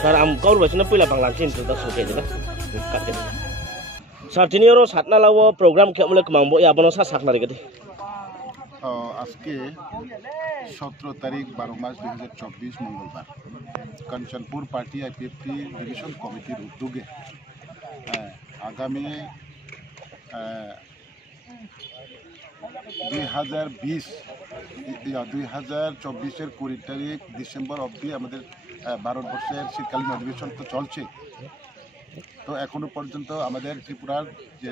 Sar am kau ruasnya pula banglansin sudah suke je lah. Kat je. Sar jini orang satna lawa program kiam mulai kemang bo ya bono sa sak nari kete. আজকে 17 তারিখ 12 মাস 2024 মঙ্গলবার Kanchanpur party IPFT division কমিটির উদ্যোগে আগামী 2024-এর 20 তারিখ December অবধি আমাদের ভারতবর্ষের শীতকালীন অধিবেশন তো চলছে। তো এখনো পর্যন্ত আমাদের ত্রিপুরার যে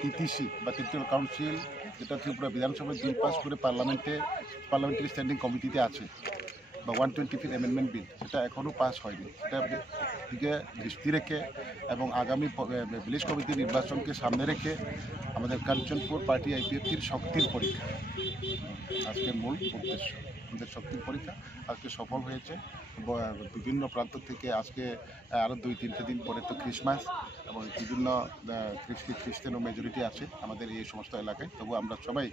টিটিসি বা টেরিটোরিয়াল কাউন্সিল, যেটা ত্রিপুরা বিধানসভায় বিল পাস করে পার্লামেন্টারি স্ট্যান্ডিং কমিটিতে আছে, বা 125 অ্যামেন্ডমেন্ট বিল, সেটা এখনও পাস হয়নি। সেটা দিকে দৃষ্টি রেখে এবং আগামী ভিলেজ কমিটি নির্বাচনকে সামনে রেখে আমাদের কাঞ্চনপুর পার্টি আইপিএফটির শক্তির পরীক্ষা আজকের মূল উদ্দেশ্য। আমাদের শক্তির পরীক্ষা আজকে সফল হয়েছে। বিভিন্ন প্রান্ত থেকে আজকে আরও 2-3 দিন পরে তো ক্রিসমাস এবং বিভিন্ন খ্রিস্টানও মেজরিটি আছে আমাদের এই সমস্ত এলাকায়। তবু আমরা সবাই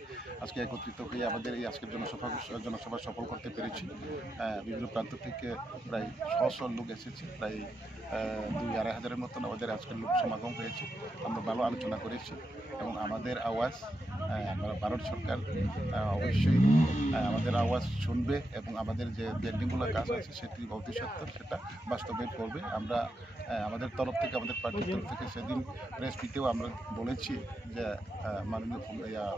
আজকে একত্রিত হয়ে আমাদের এই আজকের জনসভা সফল করতে পেরেছি। বিভিন্ন প্রান্ত থেকে প্রায় 100 লোক এসেছে, প্রায় 2-2.5 হাজারের মতন আমাদের আজকের লোক সমাগম হয়েছে। আমরা ভালো আলোচনা করেছি এবং আমাদের আওয়াজ ভারত সরকার অবশ্যই আমাদের আওয়াজ শুনবে এবং আমাদের যে পেন্ডিংগুলো কাজ আছে সেটি ভবিষ্যতে সেটা বাস্তবায়ন করবে। আমরা আমাদের তরফ থেকে, আমাদের পার্টির তরফ থেকে সেদিন প্রেস মিটেও আমরা বলেছি যে মাননীয়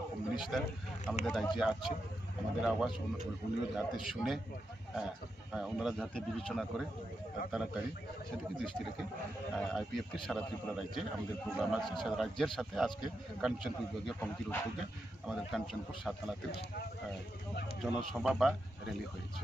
হোম মিনিস্টার আমাদের রাজ্যে আছে, আমাদের আওয়াজ উনিও যাতে শুনে ওনারা যাতে বিবেচনা করে তাড়াতাড়ি সেদিকে দৃষ্টি রেখে আইপিএফটির সারা ত্রিপুরা রাজ্যে আমাদের প্রোগ্রাম আছে। সারা রাজ্যের সাথে আজকে কাঞ্চনপুর বিভাগীয় কমিটির উদ্যোগে আমাদের কাঞ্চনপুর সাতনালাতে জনসভা বা র্যালি হয়েছে।